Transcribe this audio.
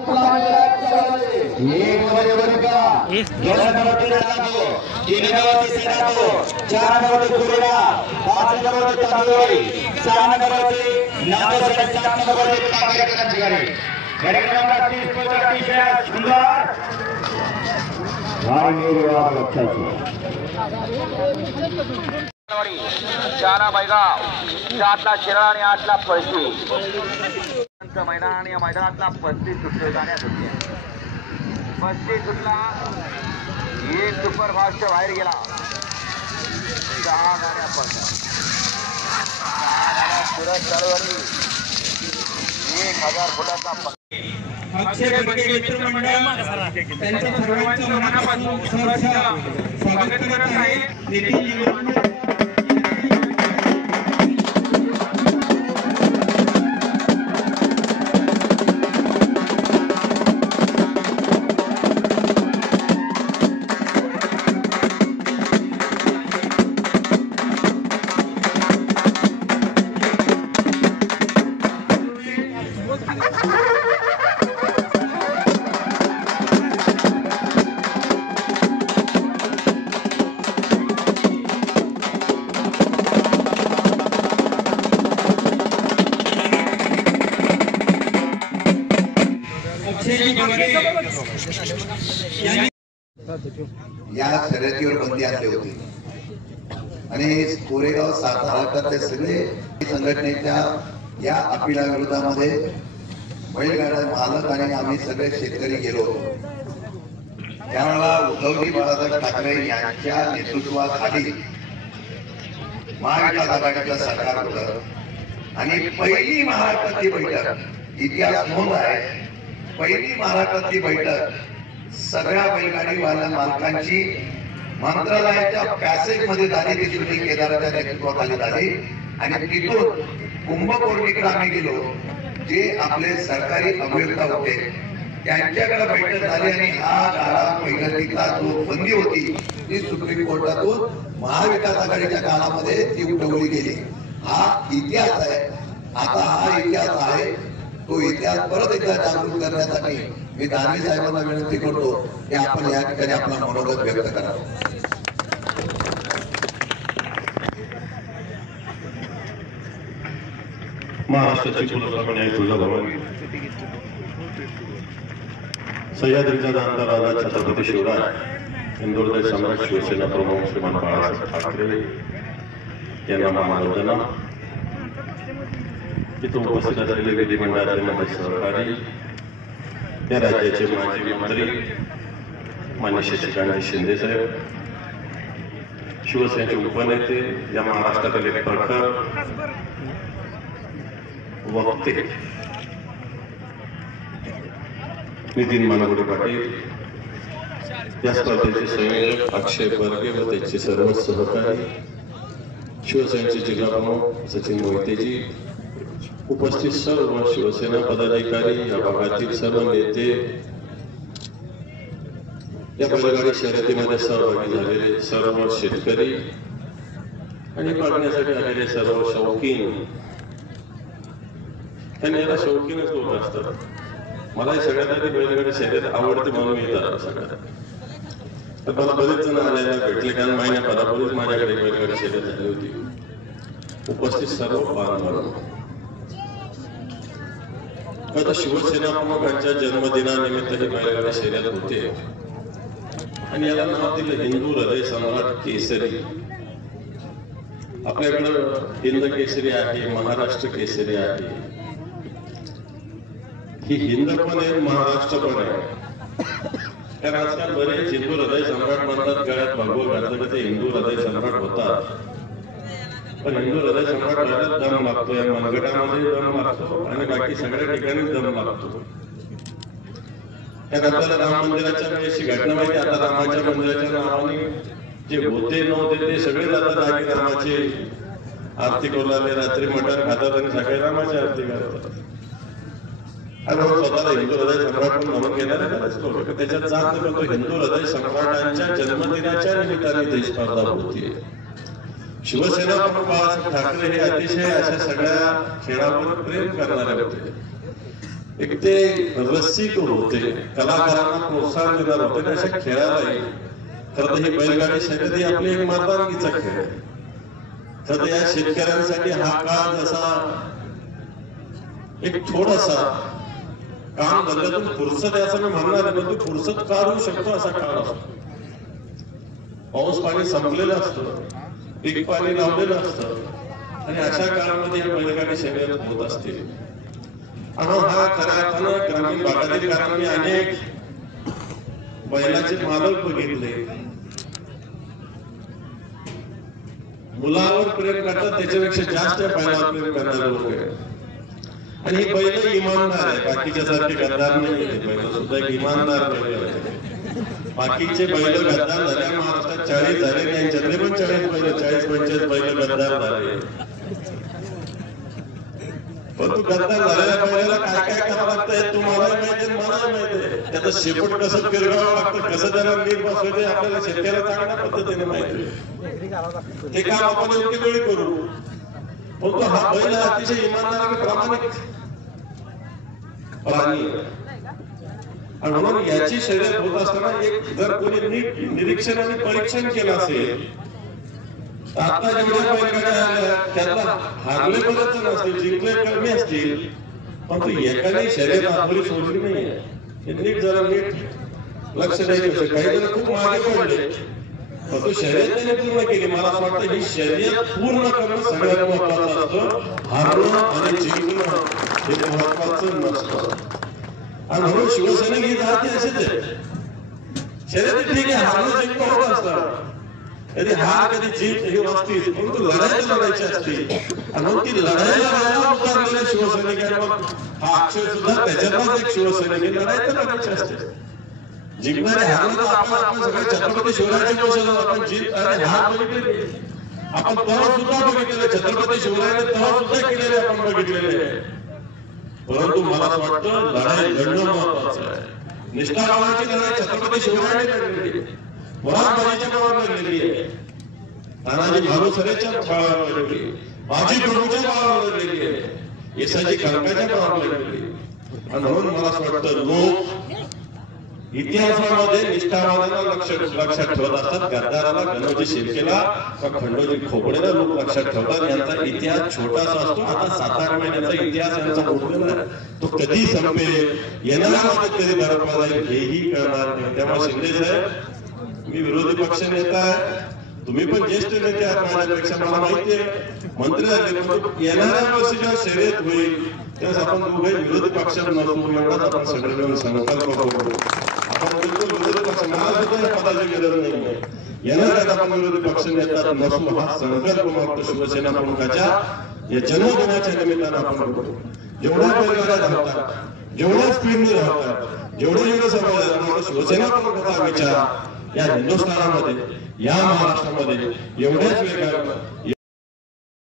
एक बरोबर का गेला नंबर 3 नंबर 4 नंबर कुरेला 5 नंबर तांदोळी 6 नंबर नांदोर 7 नंबर पांगरेकरांची गाडी नंबर 30 35 सुंदर भाई निर्वाह लक्षाची 4 बैगाव 7ला शिराळा आणि 8ला पळशी मैदान आणि या मैदानातला 35 सुट्टे जाण्यात होते 35 सुटला एक सुपर फास्ट बाहेर गेला 6 गाड्या पडल्या 6 गाड्या सुरत चालवली 1000 फुटाचा अक्षय बडके मित्रमंडळ त्यांच्या सर्वांचं मनापासून स्वागत करत आहे नितीन या शर्यतीवर बंदी आणली होती आणि कोरेगाव साताराकडे सगळे संघटनेच्या या अपिला विरोधामध्ये बैलगाडा मालक आणि आम्ही सगळे शेतकरी गेलो होतो। त्यावेळेला उद्धवजी बाळासाहेब ठाकरे यांच्या नेतृत्वाखाली महाविकास आघाडीचं सरकार होतं आणि पहिली महाराष्ट्रातली बैठक इतिहास नोंद आहे पहिली महाराष्ट्रातली बैठक सगळ्या बैलगाडीवाल्या मालकांची मंत्रालयाच्या पॅसेज मध्ये झाली ती सुद्धा केदाराच्या नेतृत्वाखाली झाली आणि तिथून कुंभकोर्णीकडे आम्ही गेलो जे आपले सरकारी अभियंता होते त्यांच्याकडे बैठक झाली आणि हा गाडा बैठकीला जो बंदी होती ती सुप्रीम कोर्टातून महाविकास आघाडीच्या काळामध्ये ती उठवली गेली। हा इतिहास आहे। आता हा इतिहास आहे तो इतिहास परत एकदा जागृत करण्यासाठी मी दानवे साहेबांना विनंती करतो की आपण या ठिकाणी आपला मनोगत व्यक्त करावं। महाराष्ट्राची कुलस्वामिनी तुळजाभवानी सह्याद्रीचा जाणता राजा छत्रपती शिवराय हिंदुहृदय सम्राट शिवसेना प्रमुख श्रीमान बाळासाहेब ठाकरे यांना मानवंदना। इथं उपस्थित असलेले विधिमंडळाचे माझे सहकारी या राज्याचे माजी मंत्री मान्य शशिकांत शिंदे साहेब शिवसेनेचे उपनेते या महाराष्ट्रातील एक प्रखर वक्ते नितीन मानगुडे पाटील या स्पर्धेचे संयोजक अक्षय बर्गे व त्याचे सर्व सहकारी शिवसेनेचे जिल्हाप्रमुख सचिन मोहितेजी उपस्थित सर्व शिवसेना पदाधिकारी या भागातील सर्व नेते या बैलगाडी शर्यतीमध्ये सहभागी झालेले सर्व शेतकरी आणि बघण्यासाठी आलेले सर्व शौकीन आणि याला शौकीनच लोक असतात। मला सगळ्यात आधी बैलगाडी शर्यत आवडते म्हणून मी येतात सगळ्यात तर मला बरेच जण आलेले भेटले कारण महिन्या पदापूर्वीच माझ्याकडे बैलगाडी शर्यत झाली होती। उपस्थित सर्व बांधवांनो आता शिवसेना प्रमुखांच्या जन्मदिनानिमित्त ही बैलगाडी शर्यत होते आणि याला नाव दिलं हिंदू हृदय सम्राट केसरी। आपल्याकडं हिंद केसरी आहे महाराष्ट्र केसरी आहे ही हिंद पण आहे महाराष्ट्र पण आहे कारण आजकाल बरेच हिंदू हृदय सम्राट म्हणतात गळ्यात भगवा घातलं ते हिंदू हृदय सम्राट होतात पण हिंदू हृदय सम्राट व्हायला दम लागतो या मनगटामध्ये दम लागतो आणि बाकी सगळ्या ठिकाणी दम लागतो। कारण आपल्याला राम मंदिराच्या वेळेची घटना माहिती आता रामाच्या मंदिराच्या नावाने जे होते नव्हते ते सगळे जातात आधी रामाची आरती करू लागले रात्री मटण खातात आणि सगळे रामाची आरती करतात आणि स्वतःला हिंदू हृदय सम्राट म्हणून घेणारे बरेच लोक त्याच्यात जात करतो हिंदू हृदय सम्राटांच्या जन्मदिनाच्या निमित्ताने ही स्पर्धा होती। शिवसेना प्रमुख बाळासाहेब ठाकरे हे अतिशय अशा सगळ्या खेळावर प्रेम करणारे होते। एक ते रसिक होते, कलाकारांना प्रोत्साहन देणार होते अशा खेळालाही. खरं तर ही बैलगाडी शर्यत ही आपली एक मर्दानगीचा खेळ आहे. खरं तर या शेतकऱ्यांसाठी हा काळ जसा एक थोडासा काम धंद्यातून फुरसत आहे असं मी म्हणणार आहे, पण फुरसत का होऊ शकतो असा काळ असतो. पाऊस पाणी संपलेलं असतं, पीक पाणी लावलेलं असतं आणि अशा काळामध्ये बैलगाडी शर्यत होत असते. आणि हा खऱ्या अर्थानं ग्रामीण भागातील कारण मी अनेक बैलाचे मालक बघितले, मुलावर प्रेम करतात त्याच्यापेक्षा जास्त बैलावर प्रेम करणारे लोक आहेत. आणि ही बैल इमानदार आहे, बाकीच्या सारखे गद्दार नाही. बैल सुद्धा एक इमानदार बैल आहे. बाकीचे बैल गद्दार झाले महाराष्ट्रात 40 झाले, त्यांच्यातले पण 40 बैल 40-45 बैल गद्दार झाले. पण तू गद्दार झालेल्या बैलाला काय काय करावं लागतं तुम्हाला माहिती, मला माहिती. त्याचं शेपूट कसं फिरवावं लागतं, कसं त्याला नीट बसवायचं आपल्याला शेतकऱ्याला चांगल्या पद्धतीने माहिती. ते काम आपण योग्य वेळी करू. पण तो हा बैल अतिशय इमानदार आणि प्रामाणिक प्राणी आणि म्हणून याची शर्यत होत असताना एक जर कोणी नीट निरीक्षण आणि परीक्षण केलं असेल तर आता जेवढ्या बैलगाड्या आल्या त्यातला हारले बरेच जण असतील, जिंकले कमी असतील, पण तो एकाने शर्यत आपली सोडली नाहीये. नीट जरा नीट लक्ष द्यायचं. काही जण खूप मागे पडले पण तो शर्यत त्याने पूर्ण केली. मला असं वाटतं ही शर्यत पूर्ण करणं सगळ्यात महत्वाचं असतं. हारणं आणि जिंकणं हे महत्वाचं नसतं. आणि म्हणून शिवसैनिक ही जाती अशीच आहे. शर्यती ठीक आहे, हारणं जिंकणं होत असतं, कधी हार कधी जीत हे असतील, परंतु लढायला लढायची असते. आणि म्हणून ती लढायला उतरलेले शिवसैनिक आहे. मग हा अक्षय सुद्धा त्याच्यातच एक शिवसैनिक लढायला लढायची असते. जिंकणारे हारलं तर आपण सगळे छत्रपती शिवरायांच्या वंशज, आपण जीत आणि हार बघितलेली, आपण तह सुद्धा बघितलेले, छत्रपती शिवरायांनी तह सुद्धा केलेले आपण बघितलेले. परंतु मला असं वाटतं लढाई लढणं महत्वाचं आहे. निष्ठावानाची लढाई छत्रपती शिवरायांनी लढलेली, मुरादबाजीच्या बळावर लढलेली आहे, तानाजी भानुसरेच्या बळावर लढलेली, बाजी प्रभूच्या बळावर लढलेली आहे, येसाजी कणकाच्या बळावर लढलेली. आणि म्हणून मला असं वाटतं लोक इतिहासामध्ये निष्ठावानाला लक्षात ठेवत असतात. गद्दाराला, गणोजी शिर्केला किंवा खंडोजी खोपडेला लोक लक्षात ठेवतात. यांचा इतिहास छोटासा असतो. आता 7-8 महिन्याचा इतिहास यांचा मोठलेला आहे, तो कधी संपेल, येणाऱ्या कधी बरोबर जाईल हेही कळणार नाही. त्यामुळे शिंदे साहेब, मी विरोधी पक्ष नेता आहे, तुम्ही पण ज्येष्ठ नेते आहात माझ्यापेक्षा, मला माहिती आहे. मंत्री झाले येणाऱ्या वर्षी जेव्हा शर्यत होईल तेव्हा आपण दोघे विरोधी पक्षात नसू, एवढाच आपण सगळे मिळून संकल्प करू. आपण बिलकुल विरोधी पक्ष, मला सुद्धा या पदाची गरज नाही. येणाऱ्यात आपण विरोधी पक्ष नेता नसू हा संकल्प मागतो शिवसेना प्रमुखाच्या या जन्मदिनाच्या निमित्तानं आपण करू. जेवढ्या बैलगाड्या धावतात, जेवढ्या स्पीडने धावतात, जेवढे समाज शिवसेना प्रमुखाचा विचार या हिंदुस्थानामध्ये, या महाराष्ट्रामध्ये एवढ्याच वेगानं